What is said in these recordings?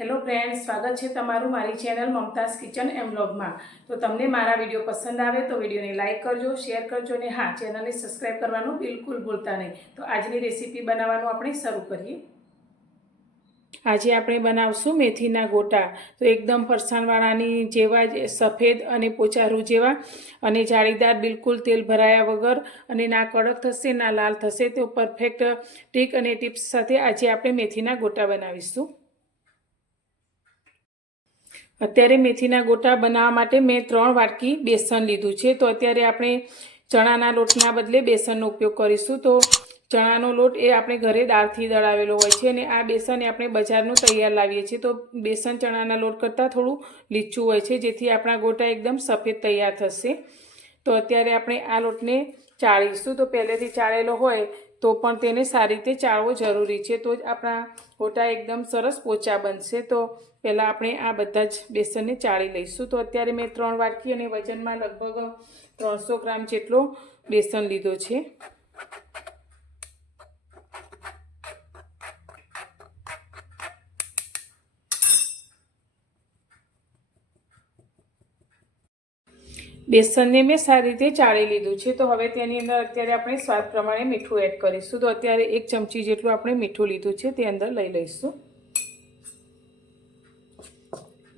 Hello friend સ્વાગત છે તમારું મારી ચેનલ મમતાઝ કિચન એમ તો તમને મારા વીડિયો પસંદ આવે તો વિડીયોને લાઇક કરજો, શેર કરજો અને હા, ચેનલને સબસ્ક્રાઈબ કરવાનું બિલકુલ ભૂલતા નહીં. તો આજની રેસીપી બનાવવાનું આપણે શરૂ કરીએ. આજે આપણે બનાવશું મેથીના ગોટા. તો એકદમ ફરસાણવાળાની જેવા જ સફેદ અને પોચારું જેવા અને જાળીદાર બિલકુલ તેલ ભરાયા વગર અને ના કડક થશે, ના લાલ થશે તો પરફેક્ટ ટ્રીક અને ટિપ્સ સાથે આજે આપણે મેથીના ગોટા બનાવીશું. અત્યારે મેથીના ગોટા બનાવવા માટે મેં ત્રણ વાટકી બેસન લીધું છે. તો અત્યારે આપણે ચણાના લોટના બદલે બેસનનો ઉપયોગ કરીશું. તો ચણાનો લોટ એ આપણે ઘરે દાળથી દળાવેલો હોય છે અને આ બેસન એ આપણે બજારનું તૈયાર લાવીએ છીએ. તો બેસન ચણાના લોટ કરતાં થોડું લીચું હોય છે, જેથી આપણા ગોટા એકદમ સફેદ તૈયાર થશે. તો અત્યારે આપણે આ લોટને ચાળીશું. તો પહેલેથી ચાળેલો હોય તો પણ તેને સારી રીતે ચાળવો જરૂરી છે. તો જ આપણા ગોટા એકદમ સરસ પોચા બનશે. તો પહેલાં આપણે આ બધા જ બેસનને ચાળી લઈશું. તો અત્યારે મેં ત્રણ વાટકી અને વજનમાં લગભગ ત્રણસો ગ્રામ જેટલો બેસન લીધો છે. બેસનને મેં સારી રીતે ચાળી લીધું છે. તો હવે તેની અંદર અત્યારે આપણે સ્વાદ પ્રમાણે મીઠું એડ કરીશું. તો અત્યારે એક ચમચી જેટલું આપણે મીઠું લીધું છે તે અંદર લઈ લઈશું.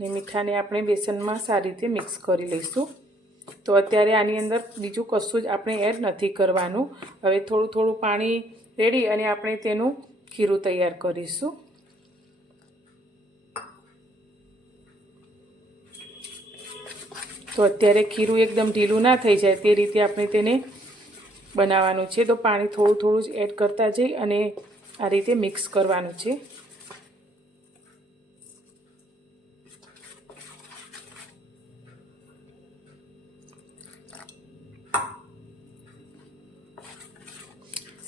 ને મીઠાને આપણે બેસનમાં સારી રીતે મિક્સ કરી લઈશું. તો અત્યારે આની અંદર બીજું કશું જ આપણે એડ નથી કરવાનું. હવે થોડું થોડું પાણી રેડી અને આપણે તેનું ખીરું તૈયાર કરીશું. તો અત્યારે ખીરું એકદમ ઢીલું ના થઈ જાય તે રીતે આપણે તેને બનાવવાનું છે. તો પાણી થોડું થોડું જ એડ કરતા જઈ અને આ રીતે મિક્સ કરવાનું છે.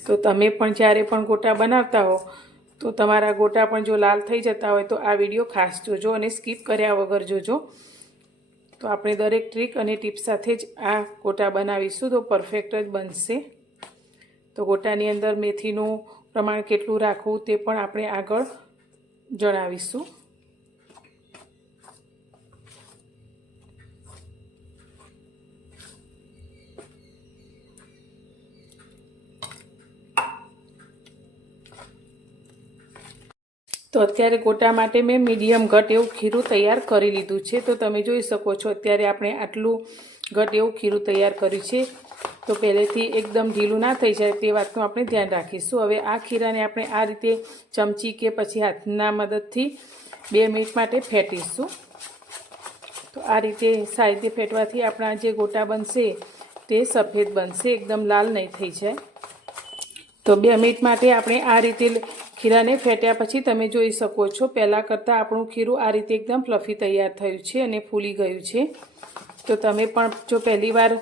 તો તમે પણ જ્યારે પણ ગોટા બનાવતા હો, તો તમારા ગોટા પણ જો લાલ થઈ જતા હોય તો આ વીડિયો ખાસ જોજો અને સ્કીપ કર્યા વગર જોજો. તો આપણે દરેક ટ્રીક અને ટીપ સાથે જ આ ગોટા બનાવીશું તો પરફેક્ટ જ બનશે. તો ગોટાની અંદર મેથીનું પ્રમાણ કેટલું રાખવું તે પણ આપણે આગળ જણાવીશું. તો અત્યારે ગોટા માટે મેં મીડિયમ ઘટ એવું ખીરું તૈયાર કરી લીધું છે. તો તમે જોઈ શકો છો, અત્યારે આપણે આટલું ઘટ એવું ખીરું તૈયાર કર્યું છે. તો પહેલેથી એકદમ ઢીલું ના થઈ જાય તે વાતનું આપણે ધ્યાન રાખીશું. હવે આ ખીરાને આપણે આ રીતે ચમચી કે પછી હાથના મદદથી બે મિનિટ માટે ફેંટીશું. તો આ રીતે સારી રીતે ફેટવાથી આપણા જે ગોટા બનશે તે સફેદ બનશે, એકદમ લાલ નહીં થઈ જાય. તો બે મિનિટ માટે આપણે આ રીતે ખીરાને ફેટ્યા પછી તમે જોઈ શકો છો, પહેલાં કરતાં આપણું ખીરું આ રીતે એકદમ ફ્લફી તૈયાર થયું છે અને ફૂલી ગયું છે. તો તમે પણ જો પહેલીવાર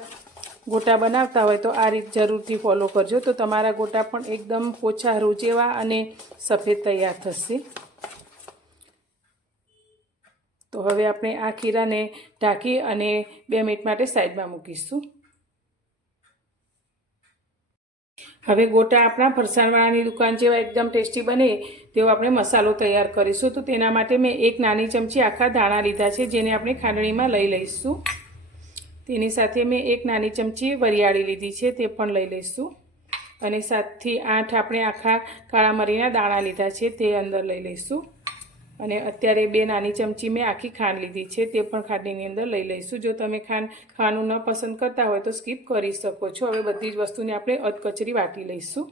ગોટા બનાવતા હોય તો આ રીત જરૂરથી ફોલો કરજો. તો તમારા ગોટા પણ એકદમ ઓછા રૂચેવા અને સફેદ તૈયાર થશે. તો હવે આપણે આ ખીરાને ઢાંકી અને બે મિનિટ માટે સાઈડમાં મૂકીશું. હવે ગોટા આપણા ફરસાણવાળાની દુકાન જેવા એકદમ ટેસ્ટી બને તેવો આપણે મસાલો તૈયાર કરીશું. તો તેના માટે મેં એક નાની ચમચી આખા દાણા લીધા છે, જેને આપણે ખાંડણીમાં લઈ લઈશું. તેની સાથે મેં એક નાની ચમચી વરિયાળી લીધી છે, તે પણ લઈ લઈશું. અને સાતથી આઠ આપણે આખા કાળા મરીના દાણા લીધા છે, તે અંદર લઈ લઈશું. અને અત્યારે બે નાની ચમચી મેં આખી ખાંડ લીધી છે, તે પણ ખાંડની અંદર લઈ લઈશું. જો તમે ખાંડ ખાવાનું ન પસંદ કરતા હોય તો સ્કીપ કરી શકો છો. હવે બધી જ વસ્તુને આપણે અધકચરી વાટી લઈશું.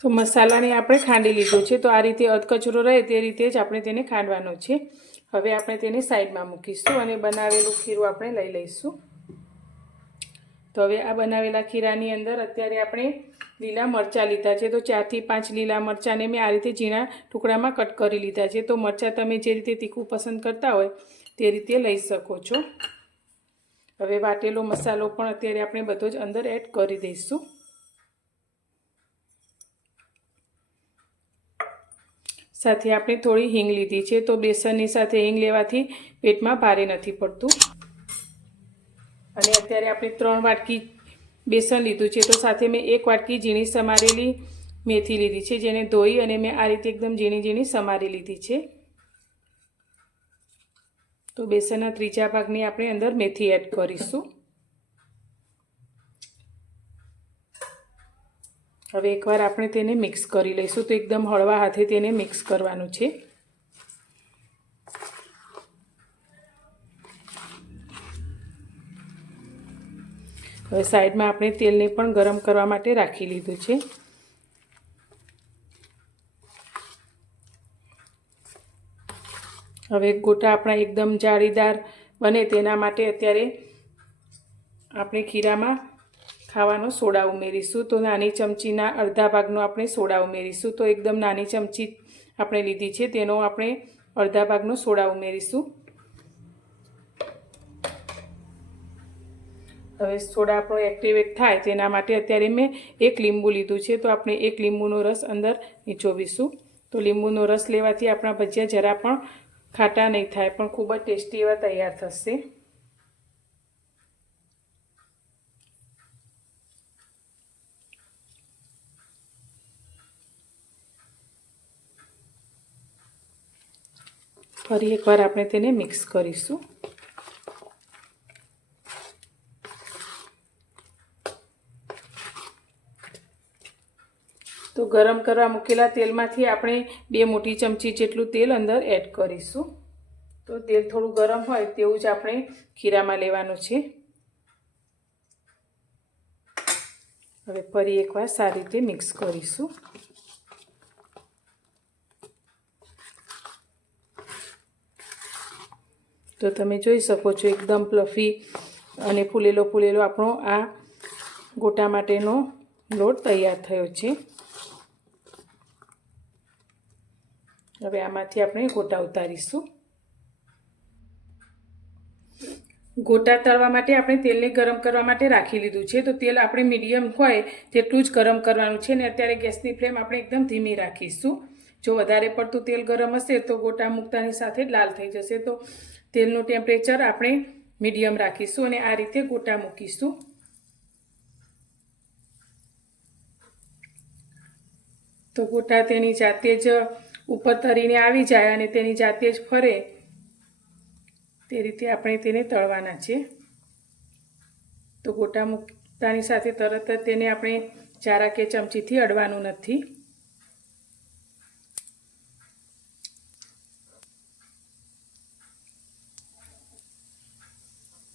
તો મસાલાને આપણે ખાંડી લીધો છે, તો આ રીતે અધકચરો રહે તે રીતે જ આપણે તેને ખાંડવાનો છે. હવે આપણે તેને સાઈડમાં મૂકીશું અને બનાવેલું ખીરું આપણે લઈ લઈશું. તો હવે આ બનાવેલા ખીરાની અંદર અત્યારે આપણે લીલા મરચાં લીધા છે. તો ચારથી પાંચ લીલા મરચાંને મેં આ રીતે ઝીણા ટુકડામાં કટ કરી લીધા છે. તો મરચાં તમે જે રીતે તીખું પસંદ કરતા હોય તે રીતે લઈ શકો છો. હવે વાટેલો મસાલો પણ અત્યારે આપણે બધો જ અંદર એડ કરી દઈશું. સાથે આપણે થોડી હિંગ લીધી છે. તો બેસનની સાથે હિંગ લેવાથી પેટમાં ભારે નથી પડતું. અત્યારે આપણે ત્રણ વાટકી બેસન લીધું છે, તો સાથે મેં એક વાટકી ઝીણી સમારેલી મેથી લીધી છે, જેને ધોઈ અને મેં આ રીતે એકદમ ઝીણી ઝીણી સમારી લીધી છે. તો બેસનના ત્રીજા ભાગની આપણે અંદર મેથી એડ કરીશું. હવે એકવાર આપણે તેને મિક્સ કરી લઈશું, તો એકદમ હળવા હાથે તેને મિક્સ કરવાનું છે. હવે સાઈડમાં આપણે તેલને પણ ગરમ કરવા માટે રાખી લીધું છે. હવે ગોટા આપણા એકદમ જાળીદાર બને તેના માટે અત્યારે આપણે ખીરામાં ખાવાનો સોડા ઉમેરીશું. તો નાની ચમચીના અડધા ભાગનો આપણે સોડા ઉમેરીશું. તો એકદમ નાની ચમચી આપણે લીધી છે. તેનો આપણે અડધા ભાગનો સોડા ઉમેરીશું. હવે સોડા આપણો એક્ટિવેટ થાય તેના માટે અત્યારે મેં એક લીંબુ લીધું છે. તો આપણે એક લીંબુનો રસ અંદર નીચોવીશું. તો લીંબુનો રસ લેવાથી આપણા ભજીયા જરા પણ ખાટા નહીં થાય, પણ ખૂબ જ ટેસ્ટી એવા તૈયાર થશે. ફરી એકવાર આપણે તેને મિક્સ કરીશું. ગરમ કરવા મૂકેલા તેલમાંથી આપણે બે મોટી ચમચી જેટલું તેલ અંદર એડ કરીશું. તો તેલ થોડું ગરમ હોય તેવું જ આપણે ખીરામાં લેવાનું છે. હવે ફરી એકવાર સારી રીતે મિક્સ કરીશું. તો તમે જોઈ શકો છો એકદમ પ્લફી અને ફૂલેલો ફૂલેલો આપણો આ ગોટા માટેનો લોટ તૈયાર થયો છે. હવે આમાંથી આપણે ગોટા ઉતારીશું. ગોટા તળવા માટે આપણે તેલને ગરમ કરવા માટે રાખી લીધું છે. તો તેલ આપણે મીડિયમ હોય તેટલું જ ગરમ કરવાનું છે ને અત્યારે ગેસની ફ્લેમ આપણે એકદમ ધીમી રાખીશું. જો વધારે પડતું તેલ ગરમ હશે તો ગોટા મૂકતાની સાથે લાલ થઈ જશે. તો તેલનું ટેમ્પરેચર આપણે મીડિયમ રાખીશું અને આ રીતે ગોટા મૂકીશું. તો ગોટા તેની જાતે જ ઉપર તરીને આવી જાય અને તેની જાતે જ ફરે. તે રીતે આપણે તેને તળવાના છે તો ગોટા મૂકતાની સાથે તરત જ તેને આપણે ચારા કે ચમચીથી અડવાનું નથી.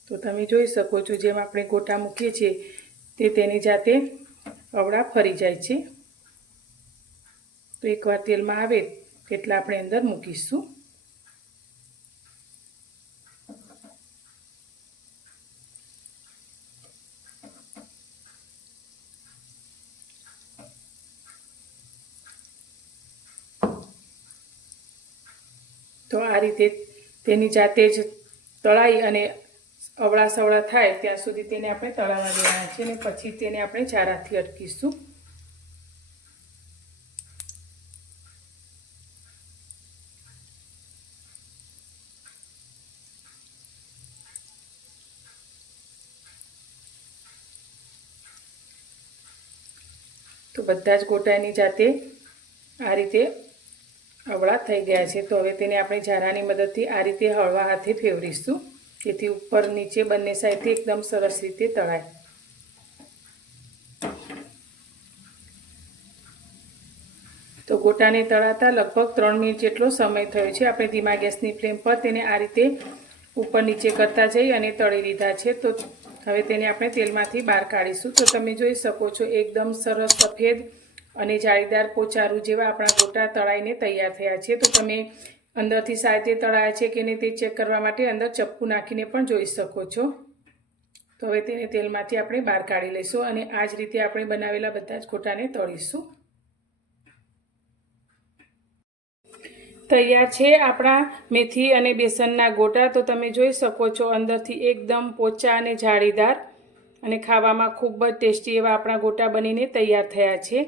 તો તમે જોઈ શકો છો જેમ આપણે ગોટા મૂકીએ છીએ તે તેની જાતે અવળા ફરી જાય છે. તો એકવાર તેલમાં આવે તેટલા આપણે અંદર મૂકીશું? તો આ રીતે તેની જાતે જ તળાઈ અને અવળા સવળા થાય ત્યાં સુધી તેને આપણે તળાવવા દેવાના છે અને પછી તેને આપણે ચારાથી અટકીશું. તો બધા જ ગોટાની જાતે આ રીતે અવળા થઈ ગયા છે. તો હવે તેને આપણે ઝારાની મદદથી આ રીતે હળવા હાથે ફેવરીશું. જેથી ઉપર નીચે બંને સાઈડથી એકદમ સરસ રીતે તળાય. તો ગોટાને તળાતા લગભગ ત્રણ મિનિટ જેટલો સમય થયો છે. આપણે ધીમા ગેસની ફ્લેમ પર તેને આ રીતે ઉપર નીચે કરતા જઈ અને તળી લીધા છે. તો હવે તેને આપણે તેલમાંથી બહાર કાઢીશું. તો તમે જોઈ શકો છો, એકદમ સરસ સફેદ અને જાળીદાર પોચારું જેવા આપણા ગોટા તળાઈને તૈયાર થયા છે. તો તમે અંદરથી સારી તળાયા છે કે નહીં તે ચેક કરવા માટે અંદર ચપ્પુ નાખીને પણ જોઈ શકો છો. તો હવે તેને તેલમાંથી આપણે બહાર કાઢી લઈશું અને આ જ રીતે આપણે બનાવેલા બધા જ ગોટાને તળીશું. તૈયાર છે આપણા મેથી અને બેસનના ગોટા. તો તમે જોઈ શકો છો અંદરથી એકદમ પોચા અને જાળીદાર અને ખાવામાં ખૂબ જ ટેસ્ટી એવા આપણા ગોટા બનીને તૈયાર થયા છે.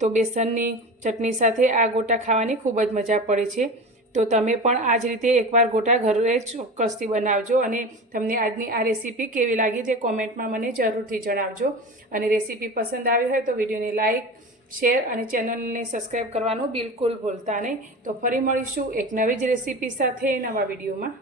તો બેસનની ચટણી સાથે આ ગોટા ખાવાની ખૂબ જ મજા પડે છે. તો તમે પણ આ જ રીતે એકવાર ગોટા ઘરે ચોક્કસથી બનાવજો અને તમને આજની આ રેસીપી કેવી લાગી તે કોમેન્ટમાં મને જરૂરથી જણાવજો. અને રેસીપી પસંદ આવી હોય તો વિડીયોને લાઇક શેર અને ચેનલને સબસ્ક્રાઈબ કરવાનું બિલકુલ ભૂલતા નહીં. તો ફરી મળીશું એક નવી જ રેસીપી સાથે નવા વિડીયોમાં